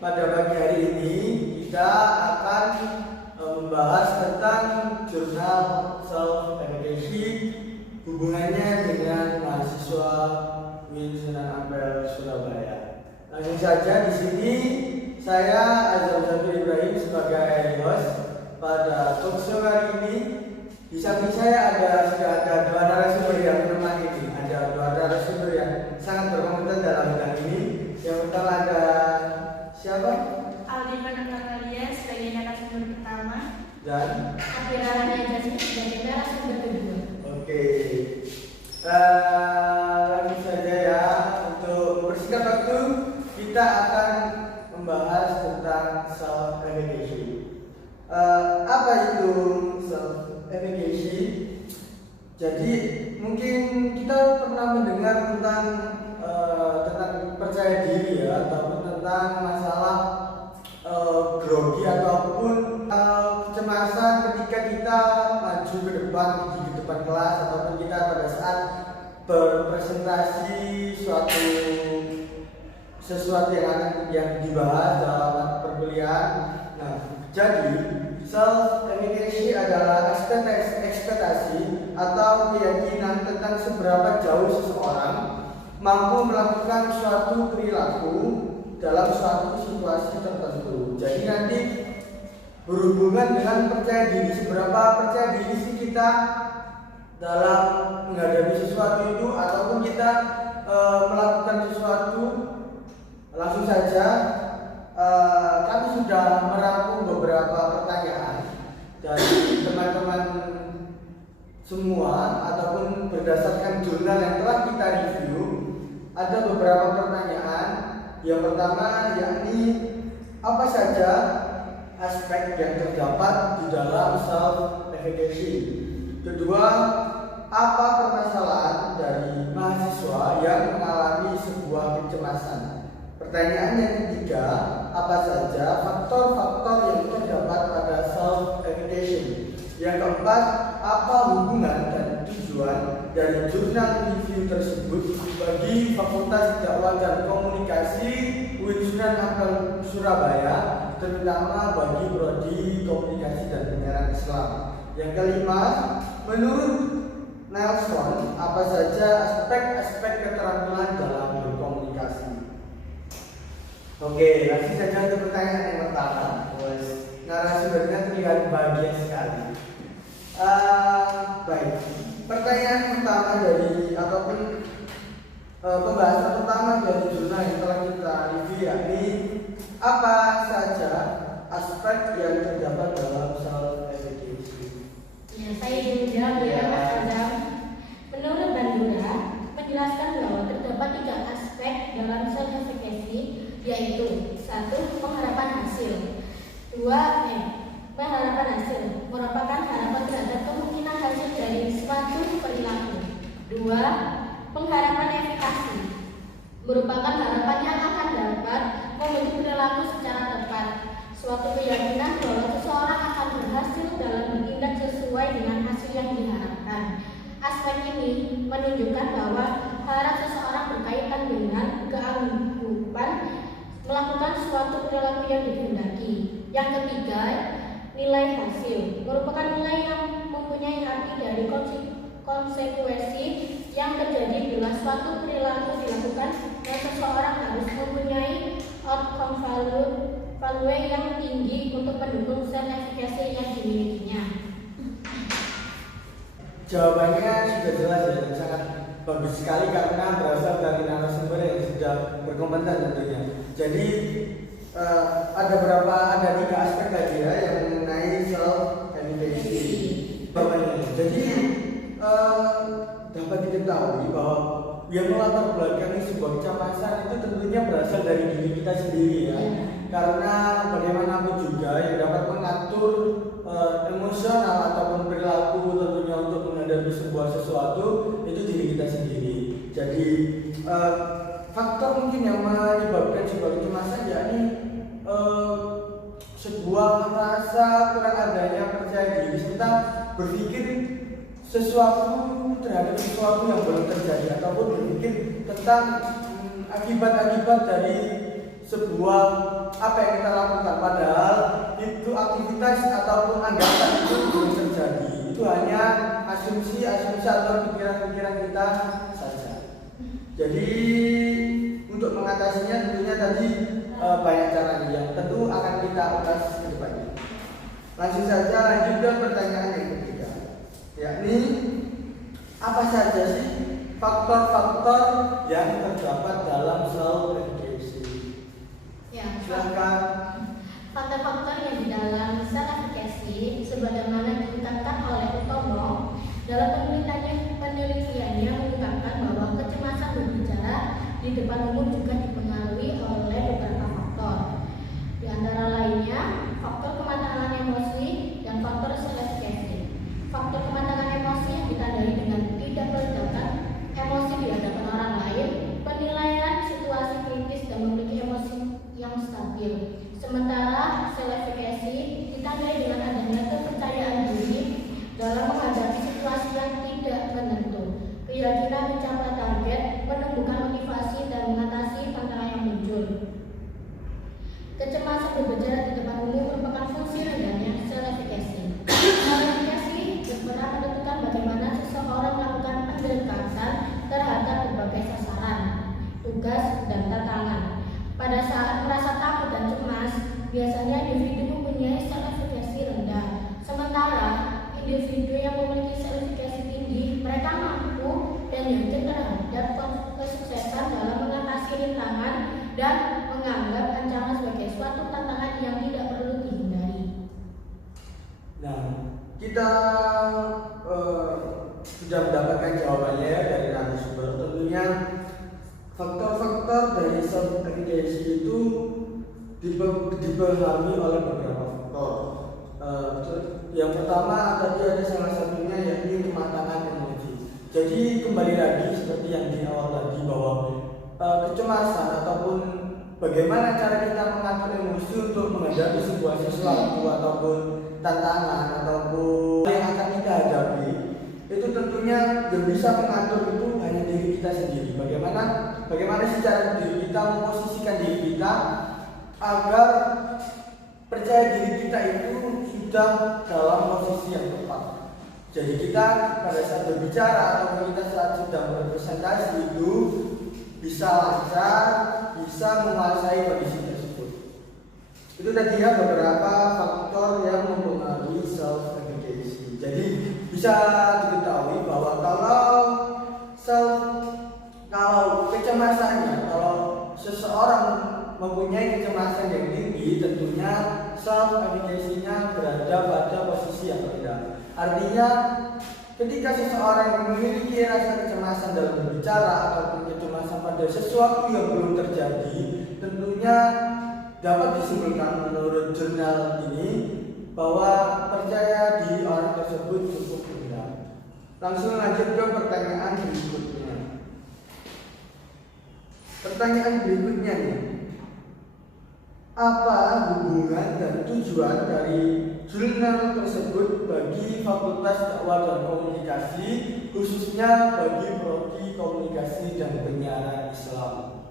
pada pagi hari ini kita akan membahas tentang jurnal self-evaluasi, hubungannya dengan mahasiswa UIN Sunan Ampel Surabaya. Langsung saja di sini saya Azam Zabir Ibrahim sebagai host pada talkshow kali ini. Di samping saya sudah ada dua narasumber yang menemani ini. Ada dua narasumber yang sangat berkompeten dalam bidang ini. Yang pertama ada siapa? Aldi Natalia sebagai narasumber pertama Dan Abira Rania Jasmine sebagai narasumber kedua. Oke. Langsung saja ya, untuk mempersingkat waktu kita akan membahas tentang self-evaluation. Apa itu self-evaluation? Jadi mungkin kita pernah mendengar tentang percaya diri ya, ataupun tentang masalah grogi ataupun kecemasan ketika kita maju ke depan kelas, ataupun kita pada saat berpresentasi sesuatu yang dibahas dalam perkuliahan. Nah, jadi self-evaluation adalah ekspektasi atau keyakinan tentang seberapa jauh seseorang mampu melakukan suatu perilaku dalam suatu situasi tertentu. Jadi nanti berhubungan dengan percaya diri, seberapa percaya diri sih kita dalam menghadapi sesuatu itu, ataupun kita melakukan sesuatu. Langsung saja kami sudah merangkum beberapa pertanyaan dari teman-teman semua, ataupun berdasarkan jurnal yang telah kita review. Ada beberapa pertanyaan. Yang pertama yakni apa saja aspek yang terdapat di dalam self-evaluation. Kedua, apa permasalahan dari mahasiswa yang mengalami sebuah kecemasan. Pertanyaan yang ketiga, apa saja faktor-faktor yang terdapat pada self-evaluation. Yang keempat, apa hubungan dan tujuan dari jurnal review tersebut bagi Fakultas Dakwah dan Komunikasi UIN Sunan Ampel Surabaya, terutama bagi prodi Komunikasi dan Penyiaran Islam. Yang kelima, menurut Nelson, apa saja aspek-aspek keterampilan dalam berkomunikasi. Oke, langsung saja untuk pertanyaan yang pertama. Narasumbernya terlihat bahagia sekali. Baik, pertanyaan pertama pembahasan pertama dari jurnal yang telah kita review yakni apa saja aspek yang terdapat dalam self-evaluation. Ya, saya ingin menjawab ya, Mas Adam. Menurut Bandura menjelaskan bahwa terdapat 3 aspek dalam self-evaluation, yaitu 1. Pengharapan hasil. 2. Pengharapan hasil merupakan harapan terhadap kemungkinan hasil dari suatu perilaku. 2. Pengharapan efikasi merupakan harapan yang akan dapat membentuk perilaku secara tepat, suatu keyakinan bahwa seseorang akan berhasil dalam bertindak sesuai dengan hasil yang diharapkan. Aspek ini menunjukkan bahwa harap seseorang berkaitan dengan keanggupan melakukan suatu perilaku yang dikehendaki. Yang ketiga, nilai hasil merupakan nilai yang mempunyai arti dari konsekuensi yang terjadi bila suatu perilaku dilakukan, dan seseorang harus mempunyai outcome value yang tinggi untuk mendukung self-efficacy yang dimilikinya. Jawabannya sudah jelas ya, dan sangat bagus sekali karena berasal dari narasumber yang sudah berkompeten tentunya. Jadi ada 3 aspek tadi ya yang mengenai self-evaluation. Jadi dapat diketahui bahwa yang melatar belakangi sebuah kecemasan itu tentunya berasal dari diri kita sendiri ya. Karena bagaimanapun juga yang dapat mengatur emosional ataupun perilaku tentunya untuk menghadapi sesuatu itu diri kita sendiri. Jadi faktor mungkin yang menyebabkan sebuah kecemasan yakni sebuah rasa kurang adanya percaya diri serta berpikir terhadap sesuatu yang belum terjadi, ataupun berpikir tentang akibat-akibat dari sebuah apa yang kita lakukan, padahal itu aktivitas ataupun anggapan itu belum terjadi. Itu hanya asumsi atau pikiran-pikiran kita saja. Jadi untuk mengatasinya tentunya tadi banyak caranya yang tentu akan kita ulas ke depannya. Langsung saja lanjut ke pertanyaan yang ketiga, yakni apa saja sih faktor-faktor yang terdapat dalam self-efficacy? Ya, Silahkan. faktor-faktor yang di dalam self-efficacy sebagaimana diungkapkan oleh Utomo dalam penelitiannya mengungkapkan bahwa kecemasan berbicara di depan umum juga dipengaruhi oleh beberapa faktor. Di antara lainnya, faktor kematangan emosi dan faktor self-efficacy. Faktor kematangan emosi yang ditandai dengan tidak meledakan emosi di hadapan orang lain, penilaian situasi kritis dan memiliki emosi yang stabil. Sementara self-efficacy ditandai dengan adanya kepercayaan diri dalam menghadapi situasi yang tidak menentu, keyakinan mencapai target, menumbuhkan motivasi dan mengatasi tantangan yang muncul. Kecemasan berbicara di depan umum merupakan fungsi rendahnya self-efficacy. Self-efficacy berperan menentukan bagaimana seseorang melakukan pendekatan terhadap berbagai sasaran, tugas, dan tantangan. Pada saat merasa takut dan cemas, biasanya individu mempunyai self-efficacy rendah. Sementara individu yang memiliki self-efficacy tinggi, mereka mampu dan yakin terhadap kesuksesan dalam mengatasi rintangan dan menganggap ancaman sebagai suatu tantangan yang tidak perlu dihindari. Nah, kita sudah mendapatkan jawabannya ya dari narasumber. Tentunya faktor-faktor dari self-efficacy itu dipahami oleh beberapa faktor. Yang pertama tadi ada salah satunya yakni kematangan emosi. Jadi kembali lagi seperti yang di awal tadi bahwa kecemasan ataupun bagaimana cara kita mengatur emosi untuk menghadapi sebuah sesuatu ataupun tantangan ataupun yang akan kita hadapi, itu tentunya yang bisa mengatur itu hanya diri kita sendiri. Bagaimana sih cara diri kita memposisikan diri kita agar percaya diri kita itu sudah dalam posisi yang tepat. Jadi kita pada saat berbicara atau kita saat sedang berpresentasi itu bisa lancar, bisa menguasai kondisi tersebut. Itu tadi ya beberapa faktor yang mempengaruhi self-efficacy. Jadi bisa diketahui bahwa kalau kecemasannya, kalau seseorang mempunyai kecemasan yang tinggi, tentunya self-efficacy-nya berada pada posisi yang rendah. Artinya ketika seseorang memiliki rasa kecemasan dalam berbicara ataupun kecemasan pada sesuatu yang belum terjadi, tentunya dapat disimpulkan menurut jurnal ini bahwa percaya diri orang tersebut cukup rendah. Langsung lanjut ke pertanyaan berikutnya. Pertanyaan berikutnya nih, apa hubungan dan tujuan dari jurnal tersebut bagi Fakultas Dakwah dan Komunikasi, khususnya bagi Prodi Komunikasi dan Penyiaran Islam?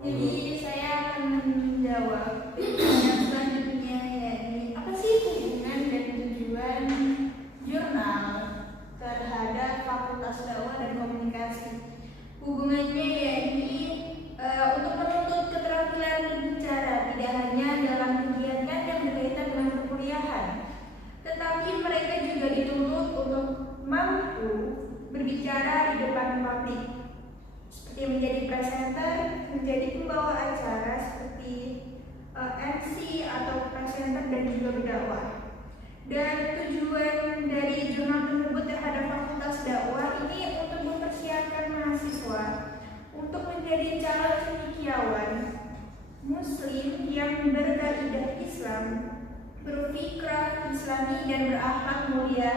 Jadi saya akan menjawab pertanyaan selanjutnya, yakni apa sih hubungan dan tujuan jurnal terhadap Fakultas Dakwah dan Komunikasi? Hubungannya yakni untuk menuntut keterampilan berbicara tidak hanya dalam kegiatan yang berkaitan dengan perkuliahan, tetapi mereka juga dituntut untuk mampu berbicara di depan publik, seperti menjadi presenter, menjadi pembawa acara seperti MC atau presenter dan juga berdakwah. Dan tujuan dari jurnal tersebut terhadap Fakultas Dakwah ini untuk mempersiapkan mahasiswa untuk menjadi calon cendekiawan Muslim yang berkaidah Islam, berfikrah Islami dan berakhlak mulia,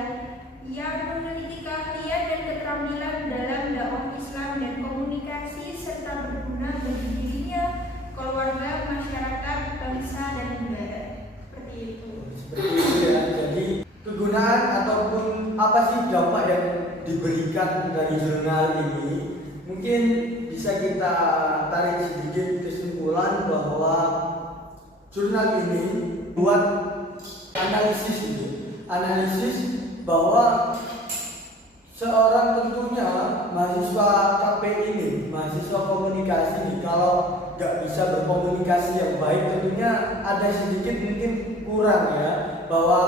yang memiliki keahlian dan keterampilan dalam dakwah Islam dan komunikasi serta berguna bagi dirinya, keluarga, masyarakat, bangsa dan negara. Seperti itu. Seperti itu ya. Jadi kegunaan ataupun apa sih dampak yang diberikan dari jurnal ini? Mungkin bisa kita tarik sedikit kesimpulan kesimpulan bahwa jurnal ini buat analisis bahwa seorang tentunya mahasiswa KP ini, mahasiswa komunikasi ini, kalau nggak bisa berkomunikasi yang baik tentunya ada sedikit mungkin kurang ya, bahwa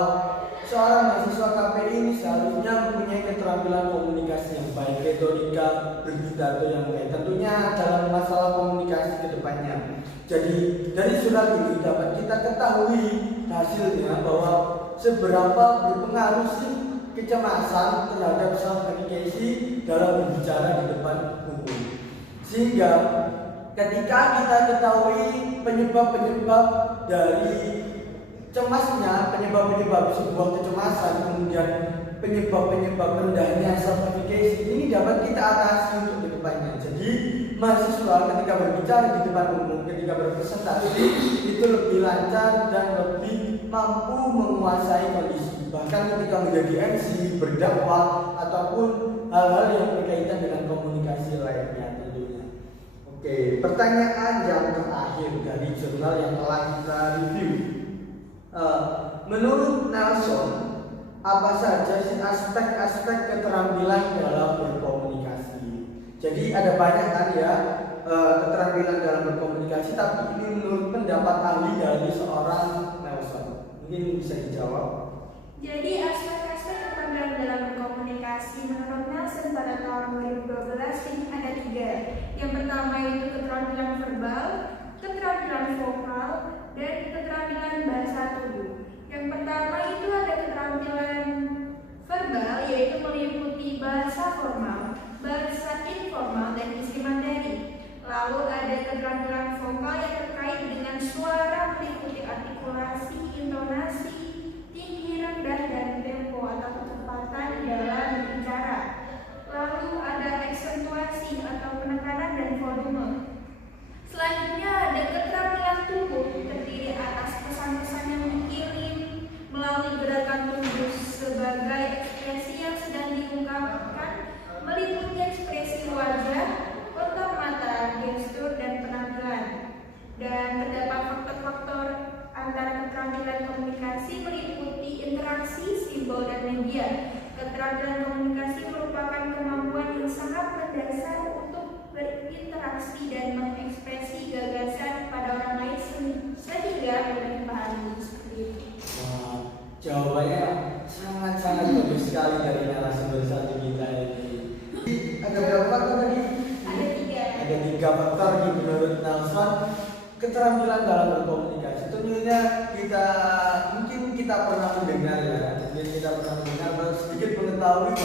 seorang mahasiswa KP ini seharusnya mempunyai keterampilan komunikasi yang baik, retorika berpidato yang baik, tentunya dalam masalah komunikasi ke depannya. Jadi dari surat ini dapat kita ketahui hasilnya bahwa seberapa berpengaruh sih kecemasan terhadap self-efficacy dalam berbicara di depan umum. Sehingga ketika kita ketahui penyebab-penyebab dari cemasnya, penyebab-penyebab sebuah kecemasan, kemudian penyebab-penyebab rendahnya self-efficacy, ini dapat kita atasi untuk ke depannya. Jadi mahasiswa ketika berbicara di depan umum, ketika berpresentasi itu lebih lancar dan lebih mampu menguasai kondisi. Bahkan ketika menjadi MC, berdakwah ataupun hal-hal yang berkaitan dengan komunikasi lainnya tentunya. Oke, pertanyaan yang terakhir dari jurnal yang telah kita review. Menurut Nelson, apa saja sih aspek-aspek keterampilan dalam berkomunikasi? Jadi ada banyak kan ya keterampilan dalam berkomunikasi, tapi ini menurut pendapat ahli dari seorang Nelson. Mungkin bisa dijawab. Jadi aspek-aspek keterampilan dalam berkomunikasi menurut Nelson pada tahun 2012 ini ada 3. Yang pertama itu keterampilan verbal, keterampilan vokal, dan keterampilan bahasa tubuh. Yang pertama itu ada keterampilan verbal, yaitu meliputi bahasa formal, bahasa informal, dan isi materi. Lalu ada keterampilan vokal yang terkait dengan suara, meliputi artikulasi, intonasi, tinggi, rendah, dan tempo atau kecepatan dalam berbicara. Lalu ada aksentuasi atau penekanan dan volume. Selanjutnya ada keterampilan tubuh, terdiri atas pesan-pesan yang dikirim melalui gerakan tubuh sebagai ekspresi yang sedang diungkapkan, meliputi ekspresi wajah, kontak mata, gestur, dan penampilan. Dan terdapat faktor-faktor antara keterampilan komunikasi meliputi interaksi, simbol, dan media. Keterampilan komunikasi merupakan kemampuan yang sangat mendasar untuk berinteraksi dan mengekspresi gagasan pada orang lain sehingga mudah dipahami. Seperti itu. Jawabannya sangat-sangat bagus sekali dari narasumber satu kita ini. Ada berapa faktor tadi? Ada 3. Ada 3 faktor menurut Nelson keterampilan dalam berkomunikasi. Tentunya mungkin kita pernah mendengar ya, sedikit mengetahui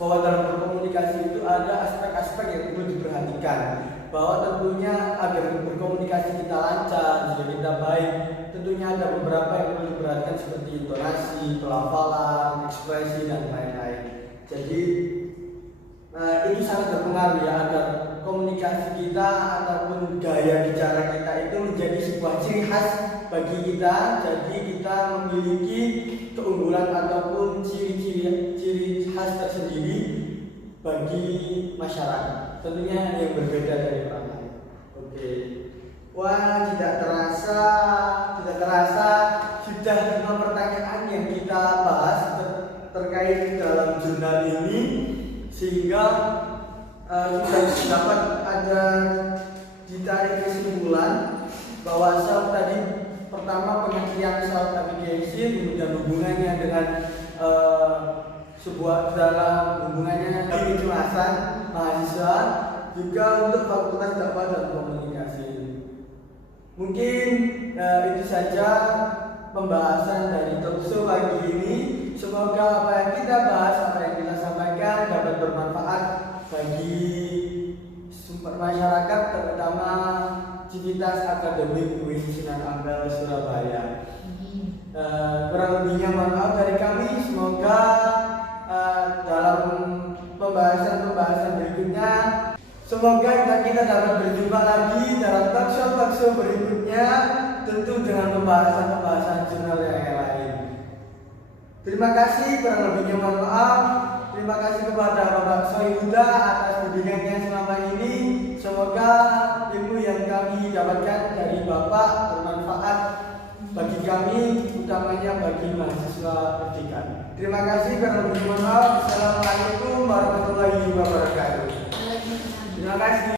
bahwa dalam berkomunikasi itu ada aspek-aspek yang perlu diperhatikan. Bahwa tentunya agar berkomunikasi kita lancar, jadi kita baik, tentunya ada beberapa yang perlu diperhatikan seperti intonasi, pelafalan, ekspresi, dan lain-lain. Jadi itu sangat berpengaruh ya agar komunikasi kita ataupun gaya bicara kita itu menjadi sebuah ciri khas bagi kita. Jadi kita memiliki keunggulan ataupun ciri khas tersendiri bagi masyarakat. Tentunya yang berbeda dari orang lain. Oke. Wah, tidak terasa sudah 5 pertanyaan yang kita bahas terkait dalam jurnal ini, sehingga kita dapat ada ditarik kesimpulan bahwa tadi pertama pengertian self-efficacy, kemudian hubungannya dengan sebuah dalam hubungannya dengan kecemasan mahasiswa, juga untuk fakultas dakwah dan komunikasi. Mungkin itu saja pembahasan dari talkshow pagi ini. Semoga apa yang kita bahas, apa yang kita sampaikan dapat bermanfaat bagi masyarakat, terutama Civitas Akademik UIN Sunan Ampel Surabaya. Kurang lebihnya mohon maaf dari kami. Semoga dalam pembahasan berikutnya, semoga kita dapat berjumpa lagi dalam talkshow berikutnya, tentu dengan pembahasan jurnal yang lain. Terima kasih, kurang lebihnya mohon maaf. Terima kasih kepada Bapak Soihuda atas bimbingannya selama ini. Semoga ilmu yang kami dapatkan dari Bapak bermanfaat bagi kami, utamanya bagi mahasiswa pendidikan. Terima kasih, kurang lebih mohon maaf. Assalamualaikum warahmatullahi wabarakatuh. Terima kasih.